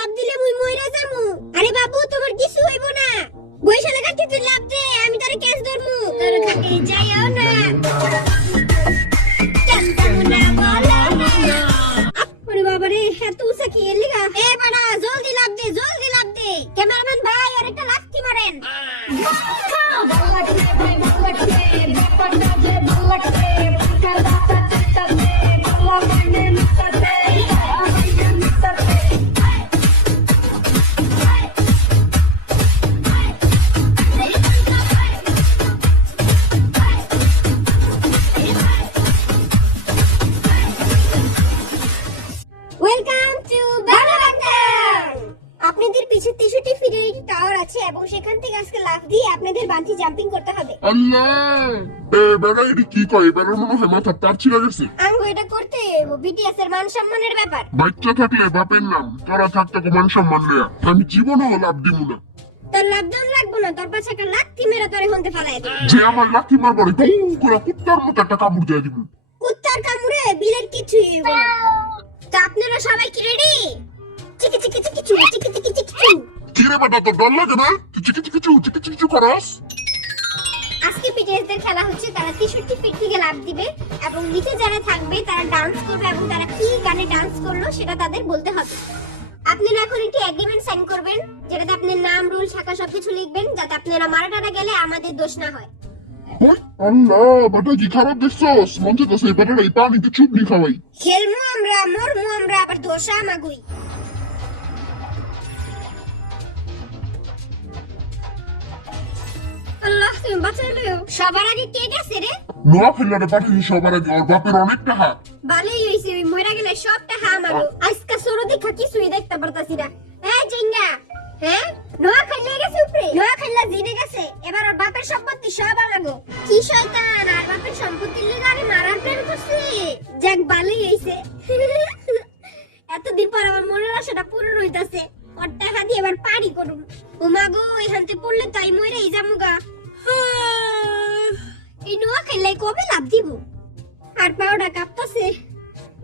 লাভ দিলে মুই মইরা যামু। আরে বাবু তোমার কিছু হইব না, বৈশালা কাটি তুই লাভ দে, আমি তারে কেস ধরমু। তোর খাকে যাইও না, জানতাম না বলো না। ওরে বাবা রে, এত উসা কি এর লিগা? এ বড়া জলদি লাভ দে, জলদি লাভ দে। ক্যামেরাম্যান ভাই আর একটা লাথি মারেন। ওয়েলকাম টু বাংলাবাংলাং। আপনাদের পিছে 63 ফিটের একটি টাওয়ার আছে এবং সেখান থেকে আজকে লাফ দিয়ে আপনাদের বাঞ্চি জাম্পিং করতে হবে। আল্লাহ, বেড়া এটি কি কয়? বেড়ার মনে হয় মাথা তার ছিঁড়ে গেছে। আঙ্গো এটা করতে বিটিএস এর মান সম্মানের ব্যাপার। বাচ্চা থাকলে বাপের নাম, তারা থাকতে মান সম্মান নেয়া। আমি জীবনেও লাভ দিব না। তোর লাভদান লাগবো না, তোর পাশে একটা লাথি মেরে তোরে হন্তে ফেলাই দেব। যে আমার লাথি মারবো রে, গৌ করে কুত্তার মতো একটা কামড় দিয়ে দিব। কুত্তার কামড়ে বিলের কিছুই হইব না। তো আপনারা সবাই কি রেডি? চিকি চিকি চিকি চু, চিকি চিকি চিকি চু। কি রে বেটা, তোর ডর লাগে না? তুই চিকি চিকি চু, চিকি চিকি চু করস? আজকে বিটিএস দের খেলা হচ্ছে, তারা 63 ফিট থেকে লাফ দিবে এবং নিচে যারা থাকবে তারা ডান্স করবে এবং তারা কি গানে ডান্স করলো সেটা তাদের বলতে হবে। আপনারা এখন একটি এগ্রিমেন্ট সাইন করবেন, যেটাতে আপনার নাম, রুল, শাখা সবকিছু লিখবেন, যাতে আপনারা মারা টারা গেলে আমাদের দোষ না হয়। ওই আল্লাহ, বেটা কি খারাপ দেখছস? মন চাইতেছে এই বেটাটা এই পানিতে চুবনি খাওয়াই। খেলমু আমরা, মরমু আমরা, আবার দোষা মাগুই। আল্লাহ তুমি বাঁচাইলো। সবার আগে কে গেছে রে? নোয়া ফেলারে পাঠিয়ে সবার আগে ওর বাপের অনেক টাকা। ভালোই হইছে, ওই মইরা গেলে সব টাকা আমারও। আজকে সরো দেখা কিছুই দেখতে পারতাছি না। এই জিঙ্গা, হ্যাঁ নোয়া খাইলে গেছে উপরে, নোয়া খাইলা জিনে গেছে। এবার ওর বাপের সম্পত্তি সব আমাগো। কি শয়তান, আর বাপের সম্পত্তির লিগে আরে মারার প্ল্যান করছে। যাক ভালোই হইছে। এতদিন পর আমার মনের আশাটা পূরণ হইতাছে। ওর টাকা দিয়ে এবার পারি করুম। উমাগো এখানতে পড়লে তাই মইরাই যামুগা। এই নোয়া খাইলে কবে লাভ দিব? আর পাউডা কাঁপতাছে।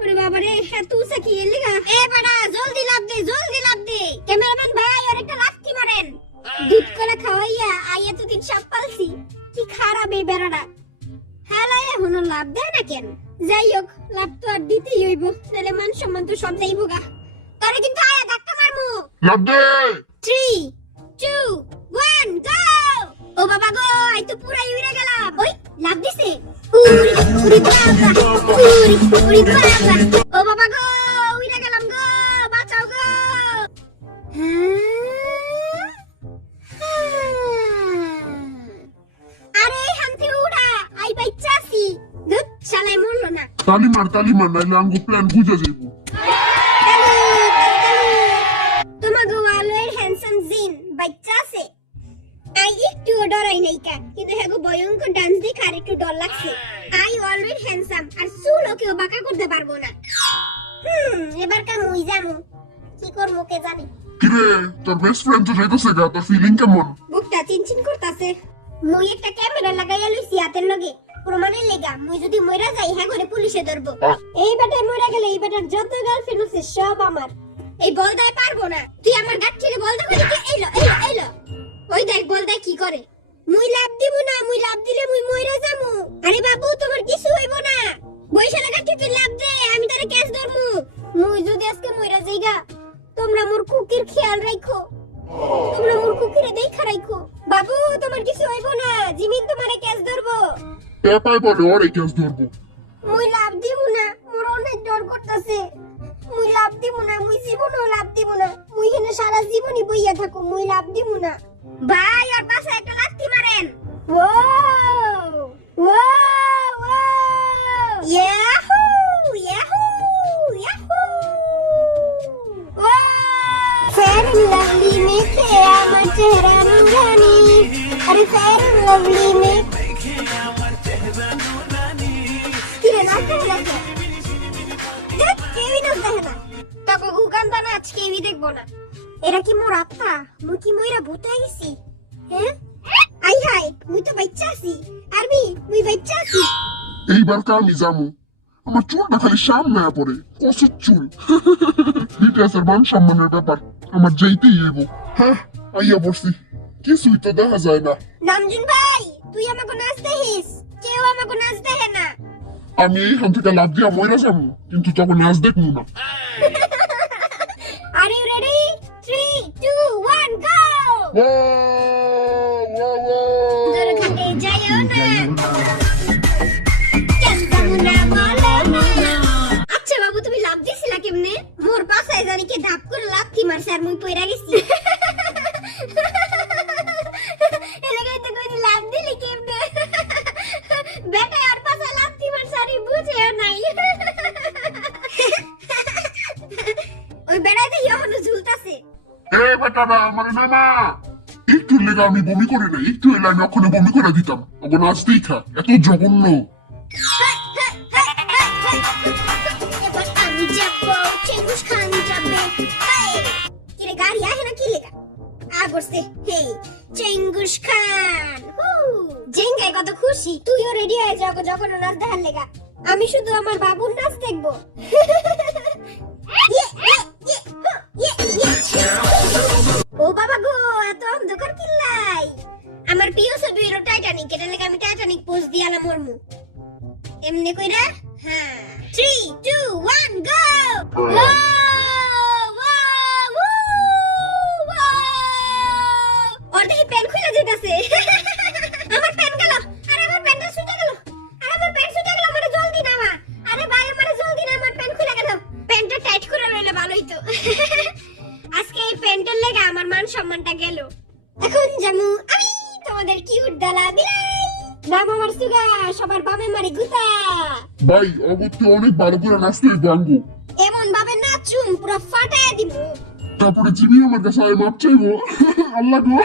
ওরে বাবা রে, এত উসা কি এর লিগা? এ বড়া জলদি লাভ দে, জলদি লাভ দে। ক্যামেরাম্যান ভাই আর একটা লাথি মারেন। দুধ কলা খাওয়াইয়া আইয়া তো দিন সব পালছি। কি খারাপ এই বেড়াটা। হালা এখনো লাভ দেয় না কেন? যাই হোক, লাভ তো আর দিতেই হইব, নাহলে মান সম্মান তো সব যাইব গা। তোরে কিন্তু আয়া ধাক্কা মারমু। লাভ দে। 3 2 1 গো। ও বাবা গো, আই তো পুরাই উড়ে গেলাম। ওই লাভ দিছে। উড়ি উড়ি বাবা, উড়ি উড়ি বাবা। ও বাবা গো, উড়ে গেলাম গো, বাঁচাও গো। আরে হানতে উড়া, আই বাইচাছি। দুধ শালাই মরলো না। তালি মার নাইলে আঙ্গু প্ল্যান বুঝে যাইব। তোমাগো ওয়ালের হ্যান্ডসাম জিন বাচ্চা আছে। আই একটু ডরাই নাইকা, কিন্তু হেগো ভয়ঙ্কর ডান্স দেখে আর একটু ডর লাগছে। আই অলওয়েজ হ্যান্ডসাম, আর চুলও কেউ বাঁকা করতে পারবো না। এবার কা মুই যামু, কি করবো কে জানি। কি রে, তোর বেস্ট ফ্রেন্ড তো যাইতেছে গা, তোর ফিলিং কেমন? বুকটা চিনচিন করতাছে। মুই একটা ক্যামেরা লাগাইয়া লইছি হাতের লগে, প্রমাণের লেগা। মুই যদি মইরা যাই, হ্যাঁ করে পুলিশে ধরবো। এই বেটায় মইরা গেলে এই বেটার যত গার্লফ্রেন্ড আছে সব আমার। এই বলদায় পারবো না। তুই আমার গাট ছেড়ে বলদা করি, তুই এলো এলো এলো। ওই দেখ বলদায় কি করে। মুই লাভ দিব না, মুই লাভ দিলে মুই মইরা যামু। আরে বাবু তোমার কিছু হইব না, বৈশালা কাটি তুই লাভ দে, আমি তারে কেস ধরমু। মুই যদি আজকে মইরা যাইগা, তোমরা মোর কুকির খেয়াল রাখো, তোমরা মোর কুকিরে দেখা রাখো। বাবু তোমার কিছু হইব না, জিমিন তোমারে কেস ধরবো। একাই বলে ওর এই কেস ধরবো। মুই লাভ দিব না, মোর অনেক ডর করতেছে। মুই লাভ দিব না, মুই জীবনও লাভ দিব না। মুই এখানে সারা জীবনই বইয়া থাকো, মুই লাভ দিব না। ভাই আর পাশে একটা লাথি মারেন। ও ও ও ইয়াহু ইয়াহু ইয়াহু। ও ফেয়ার লাভলি মেখে আমার চেহারা নুরানি। আরে ফেয়ার লাভলি মেখে আমার চেহারা নুরানি। কি রে নাচতে লাগে? দেখ কেউই নাচ দেখে না। তবে উগান্ডা নাচ কেউই দেখবো না। এরা কি মোর আত্মা? মুই কি মইরা ভূত হয়ে গেছি? হ্যাঁ আই হাই, মুই তো বাচ্চা আছি। আরবি মুই বাচ্চা আছি। এইবার কা আমি যামু, আমার চুলটা খালি সামনে পড়ে, কসুর চুল। বিটিএস এর মান সম্মানের ব্যাপার। আমার যেতেই এগো। হ্যাঁ, আইয়া পড়ছি, কিছুই তো দেখা যায় না। নামজুন ভাই, তুই আমাকে নাচ দেখিস, কেউ আমাকে নাচ দেখে না। আমি এইখান থেকে লাভ দিয়া মইরা যাবো, কিন্তু তখন নাচ দেখবো না। Are you ready? 3 2 1 গো! জোরে খাটে যাইও না, কেমন বলো না। আচ্ছা বাবু, তুমি লাভ দিছিলা কেমনে? মোর পাছায় জানি কে ধাপ করে লাথি মারছে আর মুই পইরা গেছি। এলাকায় তো কই লাভ দিলি কেমনে? বেটা আর পাছায় লাথি মারছে আর বুঝেও নাই। ওই বেড়াইতে এখনো ঝুলতাছে। এ বেটারা, আমার নামা। একটু লেগে আমি বমি করে না, একটু এলে আমি ওখানে বমি করে দিতাম। ওকে নাচ দেখা, এত জঘন্য। এবার আমি যাবো, চেঙ্গুস খান যাবে। কিরে গাড়ি আহে না কি লেগা? আগরছে, হে চেঙ্গুস খান। জেঙ্গাই কত খুশি। তুইও রেডি হয়ে যাও যখন নাচ দেখার লেগা। আমি শুধু আমার বাবুর নাচ দেখবো। ও বাবা গো, এত অন্ধকার কিল্লাই। আমার প্রিয় ছবি হলো টাইটানিক, এটা লেগে আমি টাইটানিক পোজ দিয়ালাম মরমু। এমনি কইরা, হ্যাঁ 3 2 1 গো! ওর দেখি প্যান খুলে যেতেছে। আমার প্যান গেল, আরে আমার প্যানটা ছুটে গেল, আরে আমার প্যান ছুটে গেল, মানে জলদি নামা। আরে ভাই আমার জলদি না, আমার প্যান খুলে গেল। প্যানটা টাইট করে রইলে ভালোই তো। আজকে এই প্যান্টের লেগে আমার মান সম্মানটা গেল। এখন জামু আমি তোমাদের কিউট দালা বিলাই। নাম আমার সুগা, সবার বামে মারি গুতা। ভাই, অগত্যে অনেক ভালো করে নাচতে হইব আঙ্গু। এমন ভাবে নাচুম পুরো ফাটায় দিব। তারপরে জিমি আমার কাছে আয় মাপ চাইবো। আল্লাহ গো।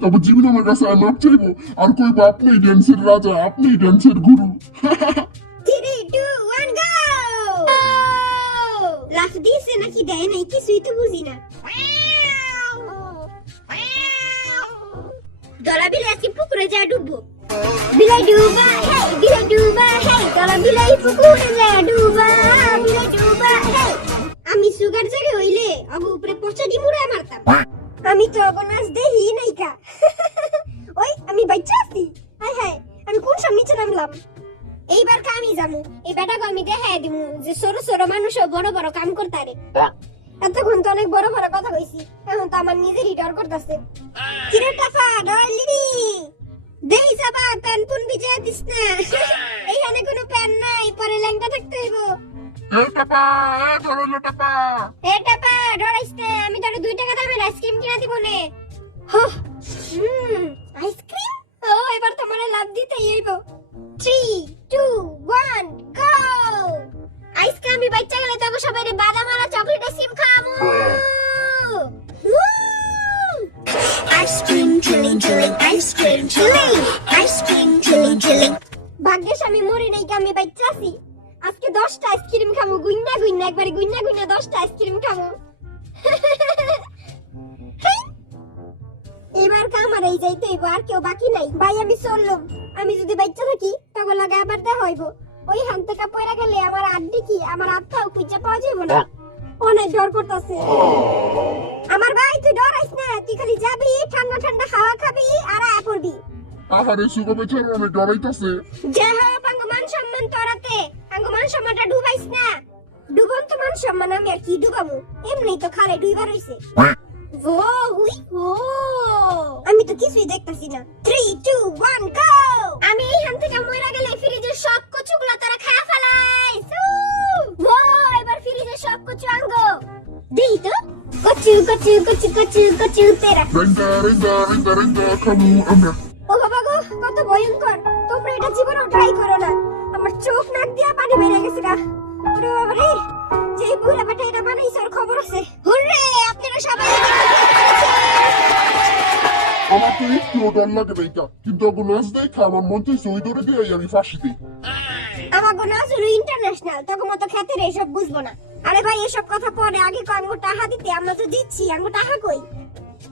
তারপর জিমি আমার কাছে আয় মাপ চাইবো, আর কইবো আপনি ড্যান্সের রাজা, আপনি ড্যান্সের গুরু। 3 2 1 গো! লাফ দিছে নাকি দেয় নাই কিছুই তো বুঝি না। দলা বিলাই আজকে পুকুরে যা ডুববো। বিলাই ডুবা, হেই বিলাই ডুবা, হেই দলা বিলাই পুকুরে যা ডুবা, বিলাই ডুবা, হেই। আমি সুগার জায়গায় হইলে আবু উপরে পচা দি মুড়ায় মারতাম। আমি তো অবনাস দেহি নাইকা। ওই আমি বাচ্চা আছি। হায় হায়, আমি কোন সামনে নিচে নামলাম? এইবার আমি জামু, এই বেটাকে আমি দেখাই দিমু যে ছোট ছোট মানুষও বড় বড় কাম করতে পারে। এতক্ষণ তো অনেক বড় বড় কথা কইছি, এখন তো আমার নিজেরই ডর করতেছে। কিরে টাফা, ডরাইলি নি? দেই সাবা, প্যান পুন ভিজে দিস না। এইখানে কোনো প্যান নাই, পরে ল্যাংটা থাকতে হইব। এ টাপা, এ ধরলো টাপা। এ টাপা, ডরাইস না, আমি তোরে 2 টাকা দামের আইসক্রিম কিনা দিব নে। আইসক্রিম? ও এবার তোমার লাভ দিতেই হইব। 3 2 1 গো! আইসক্রিম আমি বাচ্চা গেলে তো সবাই বাদাম আর চকলেট আইসক্রিম খামু। Ice cream chilling chilling, ice cream chilling, ice cream chilling chilling. ভাগ্যেশ আমি মরি নাই, আমি বাচ্চা আছি। আজকে 10টা আইসক্রিম খামু, গুইন্না গুইন্না, একবারে গুইন্না গুইন্না 10টা আইসক্রিম খামু। এবার কামার এই যাইতে হইব, আর কেউ বাকি নাই। ভাই আমি চললাম, আমি যদি বাচ্চা থাকি তখন লাগে আবার দেখা হইব। ওই হান থেকে পয়রা গেলে আমার আড্ডি কি, আমার আত্মাও খুঁজে পাওয়া যাইব না। অনেক ডর করতেছে আমার ভাই। তুই ডরাইস না, তুই খালি যাবি, ঠান্ডা ঠান্ডা হাওয়া খাবি আর আয় পড়বি। আহারে সুগা বেচারা অনেক ডরাইতাছে। যে হোক আঙ্গ মান সম্মান তোরাতে, আঙ্গ মান সম্মানটা ডুবাইস না। ডুবন তো মান সম্মান, আমি আর কি ডুবামু? এমনি তো খালে ডুইবা রইছে। ও হুই ও, আমি তো কিছুই দেখতাছি না। 3 2 1 গো! আমি এইখান থেকে মইরা গেলে ফ্রিজের সব কচুগুলো তারা খায়া ফেলাইস। ও এবার ফ্রিজের সব কচু আঙ্গো দেই তো। কচু কচু কচু কচু কচু তেরা। রেন্দা রেন্দা রেন্দা রেন্দা খামু আমরা। ও বাবা গো, কত ভয়ঙ্কর! তোমরা এটা জীবনেও ট্রাই করো না। আমার চোখ নাক দিয়া পানি বেরিয়ে গেছে গা। ওরে বাবা রে, যে বুড়া বেটা এটা বানাইছে ওর খবর আছে। হুররে, আপনারা সবাই আমার তো একটুও ডর লাগে না, কিন্তু ওগুলো নাচ দেখা আমার মন চাইছে ওই দৌড়ে দিয়ে আমি ফাঁসি দিই। আমার গোনা আসলে ইন্টারন্যাশনাল, তখন মতো খেতে এসব বুঝবো না। আরে ভাই এসব কথা পরে, আগে কো আঙ্গো টাকা দিতে। আমরা তো দিচ্ছি, আঙ্গো টাকা কই?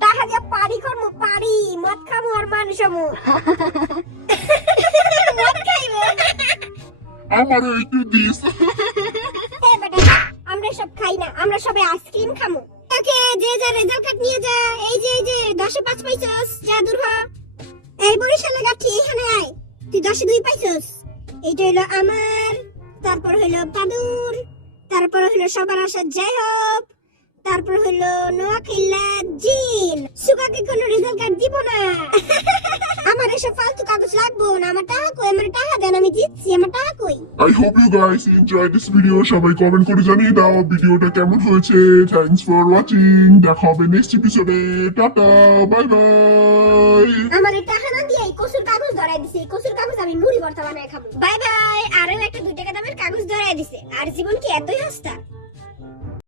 টাকা দিয়া পারি করমু, পারি মদ খামু আর মানুষ হমু। মদ খাইবো? আমার একটু দিস। এ বেটা, আমরা সব খাই না, আমরা সবাই আইসক্রিম খামু। ওকে, যে যা রেজাল্ট কার্ড নিয়ে যা। এই যে 10-এ 5 পাইছস, যা দূর হ। এই বরিশালের গাঠি এখানে আয়, তুই 10-এ 2 পাইছস। এইটা হলো আমার, তারপর হলো পাদুর, তারপর হলো সবার আশা যাই হোক, তারপর হলো নোয়াখিল্লা জিন। সুগাকে কোনো রেজাল্ট কার্ড দিব না। আমার এসব ফালতু কাগজ লাগবো না। আমার টাকা কই? আমার টাকা দেন, আমি জিতছি, আমার টাকা কই? I hope you guys enjoy this video. সবাই কমেন্ট করে জানিয়ে দাও ভিডিওটা কেমন হয়েছে। Thanks for watching. দেখা হবে নেক্সট এপিসোডে। Tata, bye bye. আমার এই টাকা না দিয়ে এই কসুর কাগজ ধরাই দিছে। এই কসুর কাগজ আমি মুড়ি ভর্তা বানায় খাবো। Bye bye. আরো একটা 2 টাকা দামের কাগজ ধরাই দিছে। আর জীবন কি এতই হাসতা?